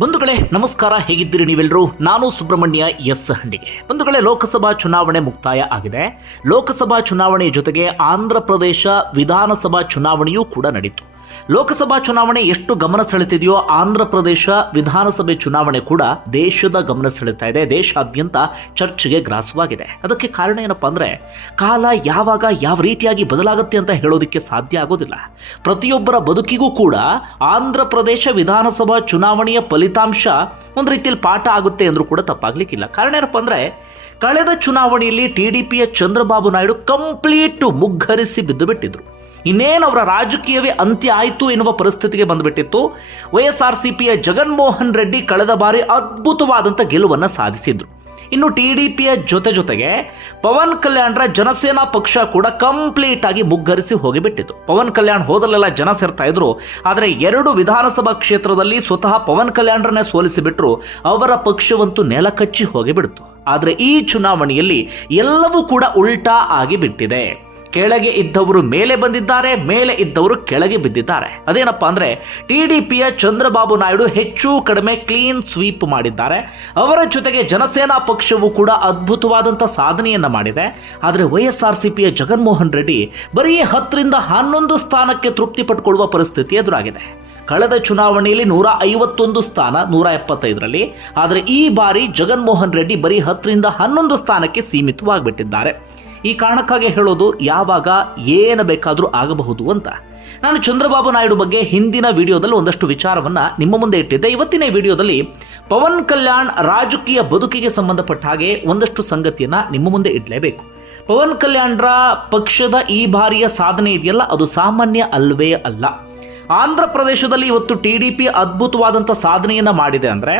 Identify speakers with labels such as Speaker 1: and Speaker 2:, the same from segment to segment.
Speaker 1: ಬಂಧುಗಳೇ, ನಮಸ್ಕಾರ, ಹೇಗಿದ್ದೀರಿ ನೀವೆಲ್ಲರೂ ನಾನು ಸುಬ್ರಹ್ಮಣ್ಯ ಎಸ್ ಹಂಡಿಗೆ ಬಂಧುಗಳೇ, ಲೋಕಸಭಾ ಚುನಾವಣೆ ಮುಕ್ತಾಯ ಆಗಿದೆ. ಲೋಕಸಭಾ ಚುನಾವಣೆಯ ಜೊತೆಗೆ ಆಂಧ್ರ ಪ್ರದೇಶ ವಿಧಾನಸಭಾ ಚುನಾವಣೆಯೂ ಕೂಡ ನಡೀತು. ಲೋಕಸಭಾ ಚುನಾವಣೆ ಎಷ್ಟು ಗಮನ ಸೆಳೆತಿದೆಯೋ ಆಂಧ್ರ ಪ್ರದೇಶ ವಿಧಾನಸಭೆ ಚುನಾವಣೆ ಕೂಡ ದೇಶದ ಗಮನ ಸೆಳೆತಾ ಇದೆ. ದೇಶಾದ್ಯಂತ ಚರ್ಚೆಗೆ ಗ್ರಾಸವಾಗಿದೆ. ಅದಕ್ಕೆ ಕಾರಣ ಏನಪ್ಪಾ ಅಂದರೆ ಕಾಲ ಯಾವಾಗ ಯಾವ ರೀತಿಯಾಗಿ ಬದಲಾಗುತ್ತೆ ಅಂತ ಹೇಳೋದಕ್ಕೆ ಸಾಧ್ಯ ಆಗೋದಿಲ್ಲ. ಪ್ರತಿಯೊಬ್ಬರ ಬದುಕಿಗೂ ಕೂಡ ಆಂಧ್ರ ಪ್ರದೇಶ ವಿಧಾನಸಭಾ ಚುನಾವಣೆಯ ಫಲಿತಾಂಶ ಒಂದು ರೀತಿಯಲ್ಲಿ ಪಾಠ ಆಗುತ್ತೆ ಅಂದ್ರೂ ಕೂಡ ತಪ್ಪಾಗ್ಲಿಕ್ಕಿಲ್ಲ. ಕಾರಣ ಏನಪ್ಪ ಅಂದ್ರೆ ಕಳೆದ ಚುನಾವಣೆಯಲ್ಲಿ ಟಿ ಡಿ ಪಿಯ ಚಂದ್ರಬಾಬು ನಾಯ್ಡು ಕಂಪ್ಲೀಟು ಮುಗ್ಗರಿಸಿ ಬಿದ್ದು ಬಿಟ್ಟಿದ್ರು ಇನ್ನೇನು ಅವರ ರಾಜಕೀಯವೇ ಅಂತ್ಯ ಆಯಿತು ಎನ್ನುವ ಪರಿಸ್ಥಿತಿಗೆ ಬಂದುಬಿಟ್ಟಿತ್ತು. ವೈ ಎಸ್ ಸಿ ಪಿಯ ಜಗನ್ಮೋಹನ್ ರೆಡ್ಡಿ ಕಳೆದ ಬಾರಿ ಅದ್ಭುತವಾದಂಥ ಗೆಲುವನ್ನು ಸಾಧಿಸಿದ್ರು. ಇನ್ನು ಟಿ ಡಿ ಪಿಯ ಜೊತೆ ಜೊತೆಗೆ ಪವನ್ ಕಲ್ಯಾಣ್ರ ಜನಸೇನಾ ಪಕ್ಷ ಕೂಡ ಕಂಪ್ಲೀಟ್ ಆಗಿ ಮುಗ್ಗರಿಸಿ ಹೋಗಿಬಿಟ್ಟಿತ್ತು. ಪವನ್ ಕಲ್ಯಾಣ್ ಹೋದಲ್ಲೆಲ್ಲ ಜನ ಸೇರ್ತಾ ಇದ್ರು. ಆದರೆ ಎರಡು ವಿಧಾನಸಭಾ ಕ್ಷೇತ್ರದಲ್ಲಿ ಸ್ವತಃ ಪವನ್ ಕಲ್ಯಾಣ್ರನ್ನೇ ಸೋಲಿಸಿಬಿಟ್ರು. ಅವರ ಪಕ್ಷವಂತೂ ನೆಲಕಚ್ಚಿ ಹೋಗಿಬಿಡ್ತು. ಆದರೆ ಈ ಚುನಾವಣೆಯಲ್ಲಿ ಎಲ್ಲವೂ ಕೂಡ ಉಲ್ಟಾ ಆಗಿ ಬಿಟ್ಟಿದೆ. ಕೆಳಗೆ ಇದ್ದವರು ಮೇಲೆ ಬಂದಿದ್ದಾರೆ, ಮೇಲೆ ಇದ್ದವರು ಕೆಳಗೆ ಬಿದ್ದಿದ್ದಾರೆ. ಅದೇನಪ್ಪ ಅಂದ್ರೆ ಟಿ ಡಿ ಪಿಯ ಚಂದ್ರಬಾಬು ನಾಯ್ಡು ಹೆಚ್ಚು ಕಡಿಮೆ ಕ್ಲೀನ್ ಸ್ವೀಪ್ ಮಾಡಿದ್ದಾರೆ. ಅವರ ಜೊತೆಗೆ ಜನಸೇನಾ ಪಕ್ಷವು ಕೂಡ ಅದ್ಭುತವಾದಂಥ ಸಾಧನೆಯನ್ನ ಮಾಡಿದೆ. ಆದರೆ ವೈಎಸ್ಆರ್ ಎಸ್ ಆರ್ ಸಿ ಪಿಯ ಜಗನ್ಮೋಹನ್ ರೆಡ್ಡಿ ಬರೀ ಹತ್ತರಿಂದ ಹನ್ನೊಂದು ಸ್ಥಾನಕ್ಕೆ ತೃಪ್ತಿ ಪಟ್ಟುಕೊಳ್ಳುವ ಪರಿಸ್ಥಿತಿ ಎದುರಾಗಿದೆ. ಕಳೆದ ಚುನಾವಣೆಯಲ್ಲಿ ನೂರ ಐವತ್ತೊಂದು ಸ್ಥಾನ, ನೂರ ಎಪ್ಪತ್ತೈದರಲ್ಲಿ. ಆದರೆ ಈ ಬಾರಿ ಜಗನ್ಮೋಹನ್ ರೆಡ್ಡಿ ಬರೀ ಹತ್ತರಿಂದ ಹನ್ನೊಂದು ಸ್ಥಾನಕ್ಕೆ ಸೀಮಿತವಾಗಿಬಿಟ್ಟಿದ್ದಾರೆ. ಈ ಕಾರಣಕ್ಕಾಗಿ ಹೇಳೋದು ಯಾವಾಗ, ಏನು ಬೇಕಾದರೂ ಆಗಬಹುದು ಅಂತ. ನಾನು ಚಂದ್ರಬಾಬು ನಾಯ್ಡು ಬಗ್ಗೆ ಹಿಂದಿನ ವಿಡಿಯೋದಲ್ಲಿ ಒಂದಷ್ಟು ವಿಚಾರವನ್ನು ನಿಮ್ಮ ಮುಂದೆ ಇಟ್ಟಿದ್ದೆ. ಇವತ್ತಿನ ವಿಡಿಯೋದಲ್ಲಿ ಪವನ್ ಕಲ್ಯಾಣ್ ರಾಜಕೀಯ ಬದುಕಿಗೆ ಸಂಬಂಧಪಟ್ಟ ಹಾಗೆ ಒಂದಷ್ಟು ಸಂಗತಿಯನ್ನು ನಿಮ್ಮ ಮುಂದೆ ಇಡಲೇಬೇಕು. ಪವನ್ ಕಲ್ಯಾಣ್ರ ಪಕ್ಷದ ಈ ಬಾರಿಯ ಸಾಧನೆ ಇದೆಯಲ್ಲ? ಅದು ಸಾಮಾನ್ಯ ಅಲ್ವೇ ಅಲ್ಲ. ಆಂಧ್ರ ಪ್ರದೇಶದಲ್ಲಿ ಇವತ್ತು ಟಿ ಡಿ ಪಿ ಅದ್ಭುತವಾದಂಥ ಸಾಧನೆಯನ್ನು ಮಾಡಿದೆ ಅಂದರೆ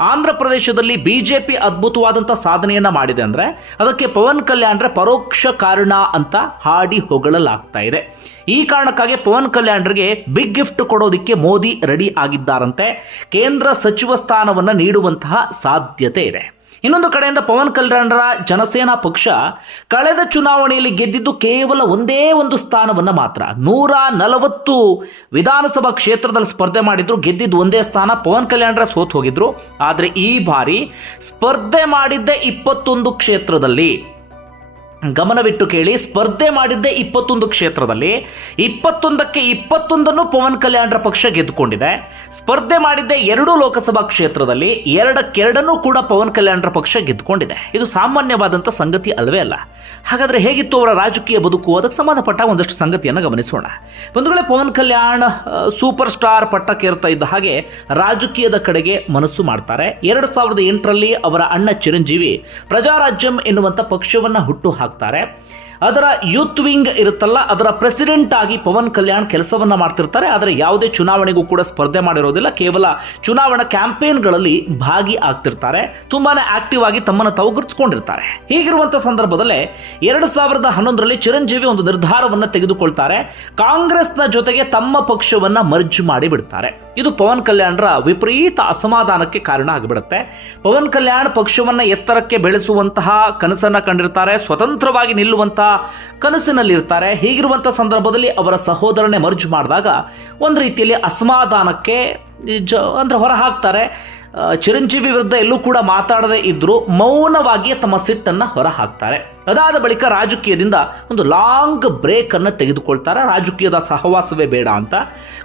Speaker 1: ಆಂಧ್ರ ಪ್ರದೇಶದಲ್ಲಿ ಬಿ ಜೆ ಪಿ ಅದ್ಭುತವಾದಂಥ ಸಾಧನೆಯನ್ನು ಮಾಡಿದೆ ಅಂದರೆ, ಅದಕ್ಕೆ ಪವನ್ ಕಲ್ಯಾಣ್ರೆ ಪರೋಕ್ಷ ಕಾರಣ ಅಂತ ಹಾಡಿ ಹೊಗಳಲಾಗ್ತಾ ಇದೆ. ಈ ಕಾರಣಕ್ಕಾಗಿ ಪವನ್ ಕಲ್ಯಾಣ್ರಿಗೆ ಬಿಗ್ ಗಿಫ್ಟ್ ಕೊಡೋದಕ್ಕೆ ಮೋದಿ ರೆಡಿ ಆಗಿದ್ದಾರಂತೆ. ಕೇಂದ್ರ ಸಚಿವ ಸ್ಥಾನವನ್ನು ನೀಡುವಂತಹ ಸಾಧ್ಯತೆ ಇದೆ. ಇನ್ನೊಂದು ಕಡೆಯಿಂದ ಪವನ್ ಕಲ್ಯಾಣರ ಜನಸೇನಾ ಪಕ್ಷ ಕಳೆದ ಚುನಾವಣೆಯಲ್ಲಿ ಗೆದ್ದಿದ್ದು ಕೇವಲ ಒಂದೇ ಒಂದು ಸ್ಥಾನವನ್ನು ಮಾತ್ರ. ನೂರ ನಲವತ್ತು ವಿಧಾನಸಭಾ ಕ್ಷೇತ್ರದಲ್ಲಿ ಸ್ಪರ್ಧೆ ಮಾಡಿದ್ರು, ಗೆದ್ದಿದ್ದು ಒಂದೇ ಸ್ಥಾನ, ಪವನ್ ಕಲ್ಯಾಣರ ಸೋತ್ ಹೋಗಿದ್ರು. ಆದರೆ ಈ ಬಾರಿ ಸ್ಪರ್ಧೆ ಮಾಡಿದ್ದೇ ಇಪ್ಪತ್ತೊಂದು ಕ್ಷೇತ್ರದಲ್ಲಿ. ಗಮನವಿಟ್ಟು ಕೇಳಿ, ಸ್ಪರ್ಧೆ ಮಾಡಿದ್ದೆ ಇಪ್ಪತ್ತೊಂದು ಕ್ಷೇತ್ರದಲ್ಲಿ, ಇಪ್ಪತ್ತೊಂದಕ್ಕೆ ಇಪ್ಪತ್ತೊಂದನ್ನು ಪವನ್ ಕಲ್ಯಾಣರ ಪಕ್ಷ ಗೆದ್ದುಕೊಂಡಿದೆ. ಸ್ಪರ್ಧೆ ಮಾಡಿದ್ದೆ ಎರಡು ಲೋಕಸಭಾ ಕ್ಷೇತ್ರದಲ್ಲಿ, ಎರಡಕ್ಕೆರಡನ್ನೂ ಕೂಡ ಪವನ್ ಕಲ್ಯಾಣರ ಪಕ್ಷ ಗೆದ್ದುಕೊಂಡಿದೆ. ಇದು ಸಾಮಾನ್ಯವಾದಂಥ ಸಂಗತಿ ಅಲ್ಲವೇ ಅಲ್ಲ. ಹಾಗಾದರೆ ಹೇಗಿತ್ತು ಅವರ ರಾಜಕೀಯ ಬದುಕು? ಅದಕ್ಕೆ ಸಂಬಂಧಪಟ್ಟ ಒಂದಷ್ಟು ಸಂಗತಿಯನ್ನು ಗಮನಿಸೋಣ. ಬಂಧುಗಳೇ, ಪವನ್ ಕಲ್ಯಾಣ್ ಸೂಪರ್ ಸ್ಟಾರ್ ಪಟ್ಟಕ್ಕೇರ್ತಾ ಇದ್ದ ಹಾಗೆ ರಾಜಕೀಯದ ಕಡೆಗೆ ಮನಸ್ಸು ಮಾಡ್ತಾರೆ. ಎರಡು ಸಾವಿರದ ಎಂಟರಲ್ಲಿ ಅವರ ಅಣ್ಣ ಚಿರಂಜೀವಿ ಪ್ರಜಾರಾಜ್ಯಂ ಎನ್ನುವಂಥ ಪಕ್ಷವನ್ನು ಹುಟ್ಟು ಹಾಕ್ತಾರೆ. Tabataré. ಅದರ ಯೂತ್ ವಿಂಗ್ ಇರುತ್ತಲ್ಲ, ಅದರ ಪ್ರೆಸಿಡೆಂಟ್ ಆಗಿ ಪವನ್ ಕಲ್ಯಾಣ್ ಕೆಲಸವನ್ನ ಮಾಡ್ತಿರ್ತಾರೆ. ಆದರೆ ಯಾವುದೇ ಚುನಾವಣೆಗೂ ಕೂಡ ಸ್ಪರ್ಧೆ ಮಾಡಿರೋದಿಲ್ಲ. ಕೇವಲ ಚುನಾವಣಾ ಕ್ಯಾಂಪೇನ್ಗಳಲ್ಲಿ ಭಾಗಿ ಆಗ್ತಿರ್ತಾರೆ. ತುಂಬಾನೇ ಆಕ್ಟಿವ್ ಆಗಿ ತಮ್ಮನ್ನು ತಾವು ಗುರುತಿಸ್ಕೊಂಡಿರ್ತಾರೆ. ಹೀಗಿರುವಂಥ ಸಂದರ್ಭದಲ್ಲೇ ಎರಡು ಸಾವಿರದ ಹನ್ನೊಂದರಲ್ಲಿ ಚಿರಂಜೀವಿ ಒಂದು ನಿರ್ಧಾರವನ್ನು ತೆಗೆದುಕೊಳ್ತಾರೆ. ಕಾಂಗ್ರೆಸ್ನ ಜೊತೆಗೆ ತಮ್ಮ ಪಕ್ಷವನ್ನ ಮರ್ಜ್ ಮಾಡಿ ಬಿಡ್ತಾರೆ ಇದು ಪವನ್ ಕಲ್ಯಾಣ್ರ ವಿಪರೀತ ಅಸಮಾಧಾನಕ್ಕೆ ಕಾರಣ ಆಗಿಬಿಡುತ್ತೆ. ಪವನ್ ಕಲ್ಯಾಣ್ ಪಕ್ಷವನ್ನ ಎತ್ತರಕ್ಕೆ ಬೆಳೆಸುವಂತಹ ಕನಸನ್ನ ಕಂಡಿರ್ತಾರೆ. ಸ್ವತಂತ್ರವಾಗಿ ನಿಲ್ಲುವಂತಹ ಕನಸಿನಲ್ಲಿರ್ತಾರೆ. ಹೀಗಿರುವಂಥ ಸಂದರ್ಭದಲ್ಲಿ ಅವರ ಸಹೋದರನೇ ಮರ್ಜು ಮಾಡಿದಾಗ ಒಂದು ರೀತಿಯಲ್ಲಿ ಅಸಮಾಧಾನಕ್ಕೆ ಜ ಅಂದರೆ ಹೊರ ಹಾಕ್ತಾರೆ ಆ, ಚಿರಂಜೀವಿ ವಿರುದ್ಧ ಎಲ್ಲೂ ಕೂಡ ಮಾತಾಡದೇ ಇದ್ದರೂ ಮೌನವಾಗಿಯೇ ತಮ್ಮ ಸಿಟ್ಟನ್ನು ಹೊರ ಹಾಕ್ತಾರೆ ಅದಾದ ಬಳಿಕ ರಾಜಕೀಯದಿಂದ ಒಂದು ಲಾಂಗ್ ಬ್ರೇಕ್ ಅನ್ನು ತೆಗೆದುಕೊಳ್ತಾರೆ. ರಾಜಕೀಯದ ಸಹವಾಸವೇ ಬೇಡ ಅಂತ.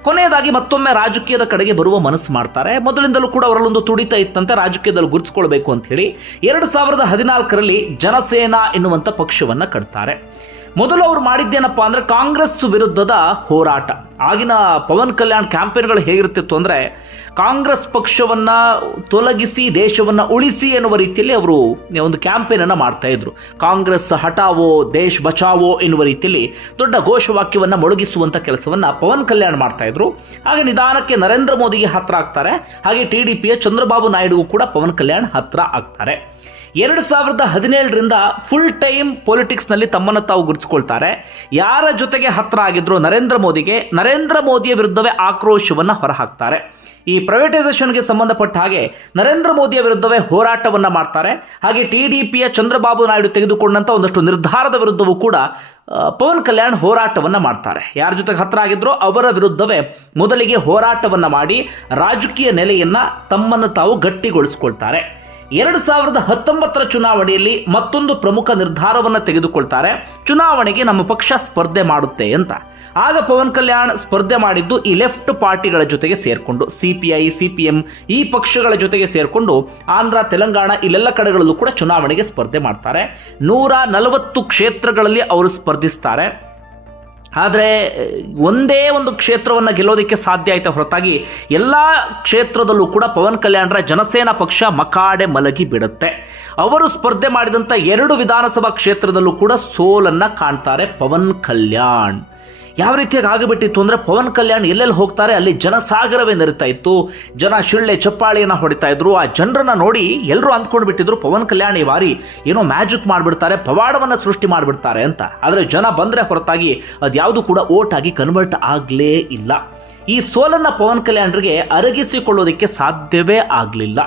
Speaker 1: ಕೊನೆಯದಾಗಿ ಮತ್ತೊಮ್ಮೆ ರಾಜಕೀಯದ ಕಡೆಗೆ ಬರುವ ಮನಸ್ಸು ಮಾಡ್ತಾರೆ. ಮೊದಲಿಂದಲೂ ಕೂಡ ಅವರಲ್ಲೊಂದು ತುಡಿತ ಇತ್ತಂತೆ. ರಾಜಕೀಯದಲ್ಲಿ ಗುರುತಿಸ್ಕೊಳ್ಬೇಕು ಅಂತ ಹೇಳಿ ಎರಡು ಸಾವಿರದ ಹದಿನಾಲ್ಕರಲ್ಲಿ ಜನಸೇನಾ ಎನ್ನುವಂಥ ಪಕ್ಷವನ್ನು ಕಟ್ತಾರೆ. ಮೊದಲು ಅವರು ಮಾಡಿದ್ದೇನಪ್ಪ ಅಂದರೆ ಕಾಂಗ್ರೆಸ್ ವಿರುದ್ಧದ ಹೋರಾಟ. ಆಗಿನ ಪವನ್ ಕಲ್ಯಾಣ್ ಕ್ಯಾಂಪೇನ್ಗಳು ಹೇಗಿರ್ತಿತ್ತು ಅಂದರೆ ಕಾಂಗ್ರೆಸ್ ಪಕ್ಷವನ್ನು ತೊಲಗಿಸಿ, ದೇಶವನ್ನು ಉಳಿಸಿ ಎನ್ನುವ ರೀತಿಯಲ್ಲಿ ಅವರು ಒಂದು ಕ್ಯಾಂಪೇನನ್ನು ಮಾಡ್ತಾ ಇದ್ರು. ಕಾಂಗ್ರೆಸ್ ಹಟಾವೋ ದೇಶ್ ಬಚಾವೋ ಎನ್ನುವ ರೀತಿಯಲ್ಲಿ ದೊಡ್ಡ ಘೋಷವಾಕ್ಯವನ್ನು ಮೊಳಗಿಸುವಂಥ ಕೆಲಸವನ್ನು ಪವನ್ ಕಲ್ಯಾಣ್ ಮಾಡ್ತಾ ಇದ್ರು. ಹಾಗೆ ನಿಧಾನಕ್ಕೆ ನರೇಂದ್ರ ಮೋದಿಗೆ ಹತ್ರ ಆಗ್ತಾರೆ. ಹಾಗೆ ಟಿ ಡಿ ಪಿಯ ಚಂದ್ರಬಾಬು ನಾಯ್ಡುಗೂ ಕೂಡ ಪವನ್ ಕಲ್ಯಾಣ್ ಹತ್ರ ಆಗ್ತಾರೆ. ಎರಡು ಸಾವಿರದ ಹದಿನೇಳರಿಂದ ಫುಲ್ ಟೈಮ್ ಪೊಲಿಟಿಕ್ಸ್ನಲ್ಲಿ ತಮ್ಮನ್ನು ತಾವು ಗುರುತಿಸ್ಕೊಳ್ತಾರೆ. ಯಾರ ಜೊತೆಗೆ ಹತ್ರ ಆಗಿದ್ರು ನರೇಂದ್ರ ಮೋದಿಗೆ, ನರೇಂದ್ರ ಮೋದಿಯ ವಿರುದ್ಧವೇ ಆಕ್ರೋಶವನ್ನು ಹೊರಹಾಕ್ತಾರೆ. ಈ ಪ್ರೈವೇಟೈಸೇಷನ್ಗೆ ಸಂಬಂಧಪಟ್ಟ ಹಾಗೆ ನರೇಂದ್ರ ಮೋದಿಯ ವಿರುದ್ಧವೇ ಹೋರಾಟವನ್ನು ಮಾಡ್ತಾರೆ. ಹಾಗೆ ಟಿ ಡಿ ಪಿಯ ಚಂದ್ರಬಾಬು ನಾಯ್ಡು ತೆಗೆದುಕೊಂಡಂಥ ಒಂದಷ್ಟು ನಿರ್ಧಾರದ ವಿರುದ್ಧವೂ ಕೂಡ ಪವನ್ ಕಲ್ಯಾಣ್ ಹೋರಾಟವನ್ನು ಮಾಡ್ತಾರೆ. ಯಾರ ಜೊತೆಗೆ ಹತ್ರ ಆಗಿದ್ರೋ ಅವರ ವಿರುದ್ಧವೇ ಮೊದಲಿಗೆ ಹೋರಾಟವನ್ನು ಮಾಡಿ ರಾಜಕೀಯ ನೆಲೆಯನ್ನು ತಮ್ಮನ್ನು ತಾವು ಗಟ್ಟಿಗೊಳಿಸ್ಕೊಳ್ತಾರೆ. ಎರಡು ಸಾವಿರದ ಹತ್ತೊಂಬತ್ತರ ಚುನಾವಣೆಯಲ್ಲಿ ಮತ್ತೊಂದು ಪ್ರಮುಖ ನಿರ್ಧಾರವನ್ನು ತೆಗೆದುಕೊಳ್ತಾರೆ. ಚುನಾವಣೆಗೆ ನಮ್ಮ ಪಕ್ಷ ಸ್ಪರ್ಧೆ ಮಾಡುತ್ತೆ ಅಂತ. ಆಗ ಪವನ್ ಕಲ್ಯಾಣ್ ಸ್ಪರ್ಧೆ ಮಾಡಿದ್ದು ಈ ಲೆಫ್ಟ್ ಪಾರ್ಟಿಗಳ ಜೊತೆಗೆ ಸೇರಿಕೊಂಡು C P I C P M ಈ ಪಕ್ಷಗಳ ಜೊತೆಗೆ ಸೇರಿಕೊಂಡು ಆಂಧ್ರ, ತೆಲಂಗಾಣ ಇಲ್ಲೆಲ್ಲ ಕಡೆಗಳಲ್ಲೂ ಕೂಡ ಚುನಾವಣೆಗೆ ಸ್ಪರ್ಧೆ ಮಾಡ್ತಾರೆ. ನೂರ ನಲವತ್ತು ಕ್ಷೇತ್ರಗಳಲ್ಲಿ ಅವರು ಸ್ಪರ್ಧಿಸ್ತಾರೆ. ಆದರೆ, ಒಂದೇ ಒಂದು ಕ್ಷೇತ್ರವನ್ನು ಗೆಲ್ಲೋದಕ್ಕೆ ಸಾಧ್ಯ ಆಯಿತು ಹೊರತಾಗಿ ಎಲ್ಲ ಕ್ಷೇತ್ರದಲ್ಲೂ ಕೂಡ ಪವನ್ ಕಲ್ಯಾಣ್ರ ಜನಸೇನಾ ಪಕ್ಷ ಮಕಾಡೆ ಮಲಗಿ ಬಿಡುತ್ತೆ. ಅವರು ಸ್ಪರ್ಧೆ ಮಾಡಿದಂಥ ಎರಡು ವಿಧಾನಸಭಾ ಕ್ಷೇತ್ರದಲ್ಲೂ ಕೂಡ ಸೋಲನ್ನು ಕಾಣ್ತಾರೆ ಪವನ್ ಕಲ್ಯಾಣ್. ಯಾವ ರೀತಿಯಾಗಿ ಆಗಿಬಿಟ್ಟಿತ್ತು ಅಂದರೆ ಪವನ್ ಕಲ್ಯಾಣ್ ಎಲ್ಲೆಲ್ಲಿ ಹೋಗ್ತಾರೆ ಅಲ್ಲಿ ಜನಸಾಗರವೇ ನೆರಿತಾ ಇತ್ತು. ಜನ ಶಿಳ್ಳೆ ಚಪ್ಪಾಳಿಯನ್ನು ಹೊಡಿತಾ ಇದ್ರು. ಆ ಜನರನ್ನ ನೋಡಿ ಎಲ್ಲರೂ ಅಂದ್ಕೊಂಡು ಬಿಟ್ಟಿದ್ರು, ಪವನ್ ಕಲ್ಯಾಣ್ ಈ ಬಾರಿ ಏನೋ ಮ್ಯಾಜಿಕ್ ಮಾಡಿಬಿಡ್ತಾರೆ, ಪವಾಡವನ್ನು ಸೃಷ್ಟಿ ಮಾಡಿಬಿಡ್ತಾರೆ ಅಂತ. ಆದರೆ ಜನ ಬಂದರೆ ಹೊರತಾಗಿ ಅದ್ಯಾವುದು ಕೂಡ ಓಟ್ ಆಗಿ ಕನ್ವರ್ಟ್ ಆಗಲೇ ಇಲ್ಲ. ಈ ಸೋಲನ್ನು ಪವನ್ ಕಲ್ಯಾಣ್ರಿಗೆ ಅರಗಿಸಿಕೊಳ್ಳೋದಕ್ಕೆ ಸಾಧ್ಯವೇ ಆಗಲಿಲ್ಲ.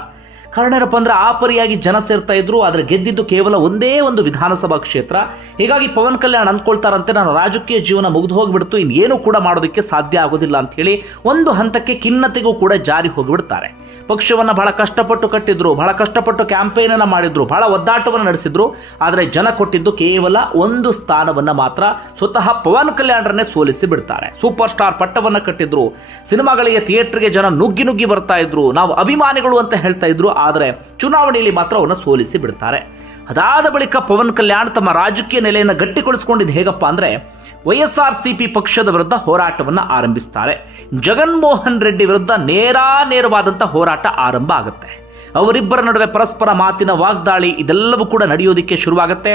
Speaker 1: ಕಾರಣ ಏನಪ್ಪ ಅಂದ್ರೆ ಆ ಪರಿಯಾಗಿ ಜನ ಸೇರ್ತಾ ಇದ್ರು, ಆದರೆ ಗೆದ್ದಿದ್ದು ಕೇವಲ ಒಂದೇ ಒಂದು ವಿಧಾನಸಭಾ ಕ್ಷೇತ್ರ. ಹೀಗಾಗಿ ಪವನ್ ಕಲ್ಯಾಣ್ ಅಂದ್ಕೊಳ್ತಾರಂತೆ, ನನ್ನ ರಾಜಕೀಯ ಜೀವನ ಮುಗಿದು ಹೋಗ್ಬಿಡ್ತು, ಇನ್ನೇನು ಕೂಡ ಮಾಡೋದಕ್ಕೆ ಸಾಧ್ಯ ಆಗೋದಿಲ್ಲ ಅಂತ ಹೇಳಿ ಒಂದು ಹಂತಕ್ಕೆ ಖಿನ್ನತೆಗೂ ಕೂಡ ಜಾರಿ ಹೋಗಿಬಿಡ್ತಾರೆ. ಪಕ್ಷವನ್ನು ಬಹಳ ಕಷ್ಟಪಟ್ಟು ಕಟ್ಟಿದ್ರು, ಬಹಳ ಕಷ್ಟಪಟ್ಟು ಕ್ಯಾಂಪೇನ್ ಅನ್ನು ಮಾಡಿದ್ರು, ಬಹಳ ಒದ್ದಾಟವನ್ನು ನಡೆಸಿದ್ರು, ಆದರೆ ಜನ ಕೊಟ್ಟಿದ್ದು ಕೇವಲ ಒಂದು ಸ್ಥಾನವನ್ನು ಮಾತ್ರ ಸ್ವತಃ ಪವನ್ ಕಲ್ಯಾಣರನ್ನೇ ಸೋಲಿಸಿ ಬಿಡ್ತಾರೆ. ಸೂಪರ್ ಸ್ಟಾರ್ ಪಟ್ಟವನ್ನು ಕಟ್ಟಿದ್ರು, ಸಿನಿಮಾಗಳಿಗೆ ಥಿಯೇಟರ್ಗೆ ಜನ ನುಗ್ಗಿ ನುಗ್ಗಿ ಬರ್ತಾ ಇದ್ರು, ನಾವು ಅಭಿಮಾನಿಗಳು ಅಂತ ಹೇಳ್ತಾ ಇದ್ರು ಆದರೆ ಚುನಾವಣೆಯಲ್ಲಿ ಮಾತ್ರ ಅವನ್ನ ಸೋಲಿಸಿ ಬಿಡ್ತಾರೆ ಅದಾದ ಬಳಿಕ ಪವನ್ ಕಲ್ಯಾಣ್ ತಮ್ಮ ರಾಜಕೀಯ ನೆಲೆಯನ್ನು ಗಟ್ಟಿಗೊಳಿಸಿಕೊಂಡಿದ್ದು ಹೇಗಪ್ಪ ಅಂದರೆ Y S R C P ಪಕ್ಷದ ವಿರುದ್ಧ ಹೋರಾಟವನ್ನು ಆರಂಭಿಸ್ತಾರೆ. ಜಗನ್ಮೋಹನ್ ರೆಡ್ಡಿ ವಿರುದ್ಧ ನೇರಾನೇರವಾದಂಥ ಹೋರಾಟ ಆರಂಭ ಆಗುತ್ತೆ. ಅವರಿಬ್ಬರ ನಡುವೆ ಪರಸ್ಪರ ಮಾತಿನ ವಾಗ್ದಾಳಿ ಇದೆಲ್ಲವೂ ಕೂಡ ನಡೆಯೋದಕ್ಕೆ ಶುರುವಾಗುತ್ತೆ.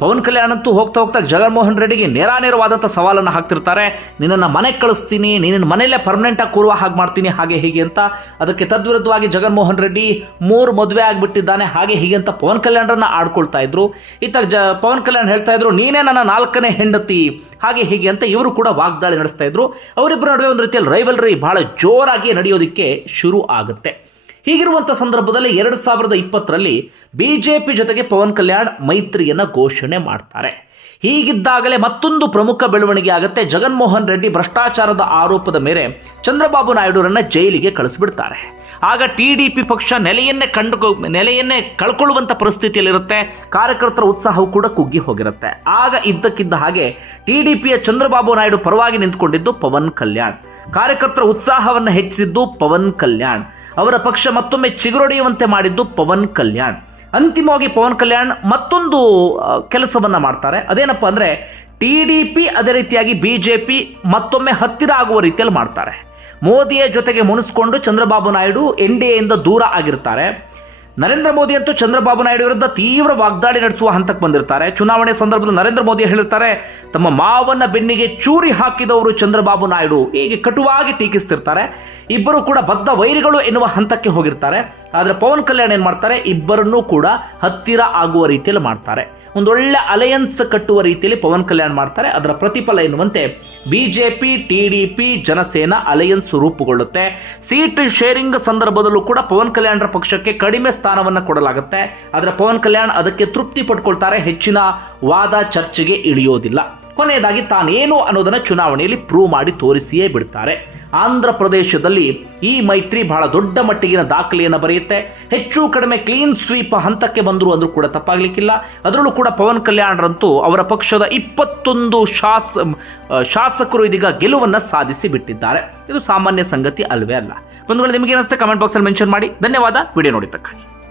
Speaker 1: ಪವನ್ ಕಲ್ಯಾಣ್ ಅಂತೂ ಹೋಗ್ತಾ ಹೋಗ್ತಾ ಜಗನ್ಮೋಹನ್ ರೆಡ್ಡಿಗೆ ನೇರಾನೇರವಾದಂಥ ಸವಾಲನ್ನು ಹಾಕ್ತಿರ್ತಾರೆ. ನಿನ್ನನ್ನು ಮನೆಗೆ ಕಳಿಸ್ತೀನಿ ನಿನ್ನ ಮನೆಯಲ್ಲೇ ಪರ್ಮನೆಂಟಾಗಿ ಕೂರುವ ಹಾಗೆ ಮಾಡ್ತೀನಿ, ಹಾಗೆ ಹೀಗೆ ಅಂತ. ಅದಕ್ಕೆ ತದ್ವಿರುದ್ಧವಾಗಿ ಜಗನ್ಮೋಹನ್ ರೆಡ್ಡಿ ಮೂರು ಮದುವೆ ಆಗಿಬಿಟ್ಟಿದ್ದಾನೆ, ಹಾಗೆ ಹೀಗೆ ಅಂತ ಪವನ್ ಕಲ್ಯಾಣ್ರನ್ನ ಆಡ್ಕೊಳ್ತಾ ಇದ್ರು. ಇತ್ತ ಜ, ಪವನ್ ಕಲ್ಯಾಣ್ ಹೇಳ್ತಾ ಇದ್ರು, ನೀನೇ ನನ್ನ ನಾಲ್ಕನೇ ಹೆಂಡತಿ, ಹಾಗೆ ಹೀಗೆ ಅಂತ ಇವರು ಕೂಡ ವಾಗ್ದಾಳಿ ನಡೆಸ್ತಾ ಇದ್ರು. ಅವರಿಬ್ಬರ ನಡುವೆ ಒಂದು ರೀತಿಯಲ್ಲಿ ರೈವಲ್ರಿ ಬಹಳ ಜೋರಾಗಿ ನಡೆಯೋದಕ್ಕೆ ಶುರು ಆಗುತ್ತೆ. ಹೀಗಿರುವಂಥ ಸಂದರ್ಭದಲ್ಲಿ ಎರಡು ಸಾವಿರದ ಇಪ್ಪತ್ತರಲ್ಲಿ ಬಿ ಜೆ ಪಿ ಜೊತೆಗೆ ಪವನ್ ಕಲ್ಯಾಣ್ ಮೈತ್ರಿಯನ್ನು ಘೋಷಣೆ ಮಾಡ್ತಾರೆ. ಹೀಗಿದ್ದಾಗಲೇ ಮತ್ತೊಂದು ಪ್ರಮುಖ ಬೆಳವಣಿಗೆ ಆಗುತ್ತೆ. ಜಗನ್ಮೋಹನ್ ರೆಡ್ಡಿ ಭ್ರಷ್ಟಾಚಾರದ ಆರೋಪದ ಮೇಲೆ ಚಂದ್ರಬಾಬು ನಾಯ್ಡುರನ್ನ ಜೈಲಿಗೆ ಕಳಿಸ್ಬಿಡ್ತಾರೆ. ಆಗ ಟಿ ಡಿ ಪಿ ಪಕ್ಷ ನೆಲೆಯನ್ನೇ ಕಂಡು ನೆಲೆಯನ್ನೇ ಕಳ್ಕೊಳ್ಳುವಂಥ ಪರಿಸ್ಥಿತಿಯಲ್ಲಿರುತ್ತೆ. ಕಾರ್ಯಕರ್ತರ ಉತ್ಸಾಹವು ಕೂಡ ಕುಗ್ಗಿ ಹೋಗಿರುತ್ತೆ. ಆಗ ಇದ್ದಕ್ಕಿದ್ದ ಹಾಗೆ ಟಿ ಡಿ ಪಿಯ ಚಂದ್ರಬಾಬು ನಾಯ್ಡು ಪರವಾಗಿ ನಿಂತ್ಕೊಂಡಿದ್ದು ಪವನ್ ಕಲ್ಯಾಣ್. ಕಾರ್ಯಕರ್ತರ ಉತ್ಸಾಹವನ್ನು ಹೆಚ್ಚಿಸಿದ್ದು ಪವನ್ ಕಲ್ಯಾಣ್. ಅವರ ಪಕ್ಷ ಮತ್ತೊಮ್ಮೆ ಚಿಗುರೊಡೆಯುವಂತೆ ಮಾಡಿದ್ದು ಪವನ್ ಕಲ್ಯಾಣ್. ಅಂತಿಮವಾಗಿ ಪವನ್ ಕಲ್ಯಾಣ್ ಮತ್ತೊಂದು ಕೆಲಸವನ್ನು ಮಾಡ್ತಾರೆ. ಅದೇನಪ್ಪ ಅಂದರೆ, ಟಿ ಡಿ ಪಿ ಅದೇ ರೀತಿಯಾಗಿ ಬಿ ಜೆ ಪಿ ಮತ್ತೊಮ್ಮೆ ಹತ್ತಿರ ಆಗುವ ರೀತಿಯಲ್ಲಿ ಮಾಡ್ತಾರೆ. ಮೋದಿಯ ಜೊತೆಗೆ ಮುನಿಸ್ಕೊಂಡು ಚಂದ್ರಬಾಬು ನಾಯ್ಡು ಎನ್ ಡಿ ಎಯಿಂದ ದೂರ ಆಗಿರ್ತಾರೆ. ನರೇಂದ್ರ ಮೋದಿ ಅಂತೂ ಚಂದ್ರಬಾಬು ನಾಯ್ಡು ವಿರುದ್ಧ ತೀವ್ರ ವಾಗ್ದಾಳಿ ನಡೆಸುವ ಹಂತಕ್ಕೆ ಬಂದಿರ್ತಾರೆ. ಚುನಾವಣೆ ಸಂದರ್ಭದಲ್ಲಿ ನರೇಂದ್ರ ಮೋದಿ ಹೇಳಿರ್ತಾರೆ, ತಮ್ಮ ಮಾವನ್ನ ಬೆನ್ನಿಗೆ ಚೂರಿ ಹಾಕಿದವರು ಚಂದ್ರಬಾಬು ನಾಯ್ಡು. ಹೀಗೆ ಕಟುವಾಗಿ ಟೀಕಿಸ್ತಿರ್ತಾರೆ. ಇಬ್ಬರು ಕೂಡ ಬದ್ಧ ವೈರಿಗಳು ಎನ್ನುವ ಹಂತಕ್ಕೆ ಹೋಗಿರ್ತಾರೆ. ಆದರೆ ಪವನ್ ಕಲ್ಯಾಣ್ ಏನ್ ಮಾಡ್ತಾರೆ? ಇಬ್ಬರನ್ನೂ ಕೂಡ ಹತ್ತಿರ ಆಗುವ ರೀತಿಯಲ್ಲಿ ಮಾಡ್ತಾರೆ. ಒಂದೊಳ್ಳೆ ಅಲಯನ್ಸ್ ಕಟ್ಟುವ ರೀತಿಯಲ್ಲಿ ಪವನ್ ಕಲ್ಯಾಣ್ ಮಾಡ್ತಾರೆ. ಅದರ ಪ್ರತಿಫಲ ಎನ್ನುವಂತೆ ಬಿಜೆಪಿ ಪಿ, ಜನಸೇನಾ ಅಲಯನ್ಸ್ ರೂಪುಗೊಳ್ಳುತ್ತೆ. ಸೀಟ್ ಶೇರಿಂಗ್ ಸಂದರ್ಭದಲ್ಲೂ ಕೂಡ ಪವನ್ ಕಲ್ಯಾಣ್ರ ಪಕ್ಷಕ್ಕೆ ಕಡಿಮೆ ಸ್ಥಾನವನ್ನು ಕೊಡಲಾಗುತ್ತೆ. ಆದರೆ ಪವನ್ ಕಲ್ಯಾಣ್ ಅದಕ್ಕೆ ತೃಪ್ತಿ ಪಡ್ಕೊಳ್ತಾರೆ ಹೆಚ್ಚಿನ ವಾದ ಚರ್ಚೆಗೆ ಇಳಿಯೋದಿಲ್ಲ. ಕೊನೆಯದಾಗಿ ತಾನೇನು ಅನ್ನೋದನ್ನು ಚುನಾವಣೆಯಲ್ಲಿ ಪ್ರೂವ್ ಮಾಡಿ ತೋರಿಸಿಯೇ ಬಿಡ್ತಾರೆ. ಆಂಧ್ರ ಪ್ರದೇಶದಲ್ಲಿ ಈ ಮೈತ್ರಿ ಬಹಳ ದೊಡ್ಡ ಮಟ್ಟಿಗಿನ ದಾಖಲೆಯನ್ನು ಬರೆಯುತ್ತೆ. ಹೆಚ್ಚು ಕಡಿಮೆ ಕ್ಲೀನ್ ಸ್ವೀಪ್ ಹಂತಕ್ಕೆ ಬಂದರು ಅಂದರೂ ಕೂಡ ತಪ್ಪಾಗಲಿಕ್ಕಿಲ್ಲ. ಅದರಲ್ಲೂ ಕೂಡ ಪವನ್ ಕಲ್ಯಾಣ್ರಂತೂ ಅವರ ಪಕ್ಷದ ಇಪ್ಪತ್ತೊಂದು ಶಾಸ ಶಾಸಕರು ಇದೀಗ ಗೆಲುವನ್ನು ಸಾಧಿಸಿ ಬಿಟ್ಟಿದ್ದಾರೆ. ಇದು ಸಾಮಾನ್ಯ ಸಂಗತಿ ಅಲ್ವೇ ಅಲ್ಲ. ಒಂದು ವೇಳೆ ನಿಮಗೆ ಏನಿಸುತ್ತೆ ಕಮೆಂಟ್ ಬಾಕ್ಸಲ್ಲಿ ಮೆನ್ಷನ್ ಮಾಡಿ. ಧನ್ಯವಾದ. ವಿಡಿಯೋ ನೋಡಿದ್ದಕ್ಕಾಗಿ.